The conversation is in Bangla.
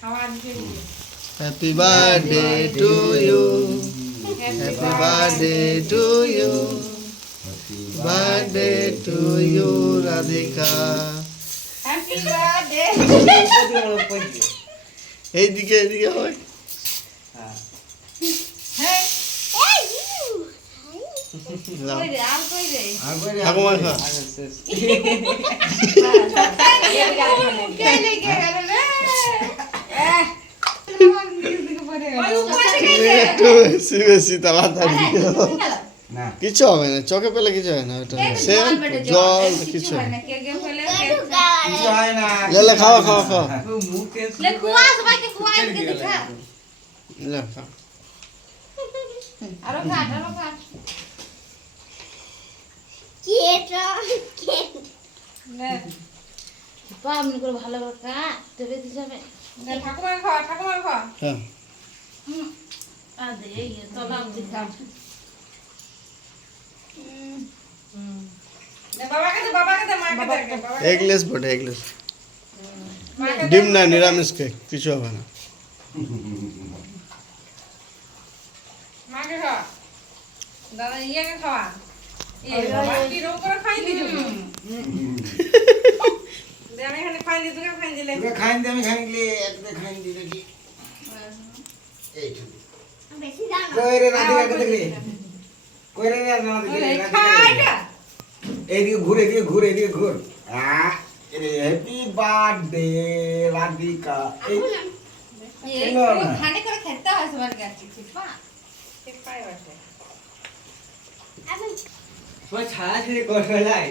Happy birthday to you. Happy birthday to you. Birthday to you, Radhika. Happy birthday. এইদিকে এইদিকে হয়। Hey. লাও। কই রে আর কই রে? ঠাকুমার খা। কে লেগে গেল রে? ওই উপর থেকে একটু বেশি বেশি তাড়াতাড়ি কিছু হবে না, চোখে পেলে কিছু হয় না। ওটা সে জল কিছু হয় না। কিছু হয় না। লে খাওয়া খাওয়া খাওয়া। ले कुआ সবাইকে কুয়া के दिखा লে খা। আরো খা আরো খা লে পামনি করে ভালো করে খা তবে দি যাবে লে ঠাকুমার খা হ্যাঁ আ দে এই তো লাগ দিখা ले बाबा के दे मां के दे बाबा এক গ্লাস বটে এক গ্লাস। ডিম না নিরামিষ কে কিছু হবে না। मां के खा दादा ये के खावा ये बाबा की रो করে খাই দিছো দে আমি এখানে খাই দি তোকে খাই দিলে তোকে খাইন দে আমি খাইন দিলে একদম খাইন দিলে কি এই বেশি দাও না কই রে রাধিকা কে দেখলি কই রে রাধিকা খাইটা এদিকে ঘুর এদিকে ঘুর হ্যাপি বার্থডে রাধিকা এই ये खाने করে খেতে হয় সবার কাছে ঠিক পা ঠিক পাই বসে আমি তোমার ছাড়া ছেড়ে করবে লাই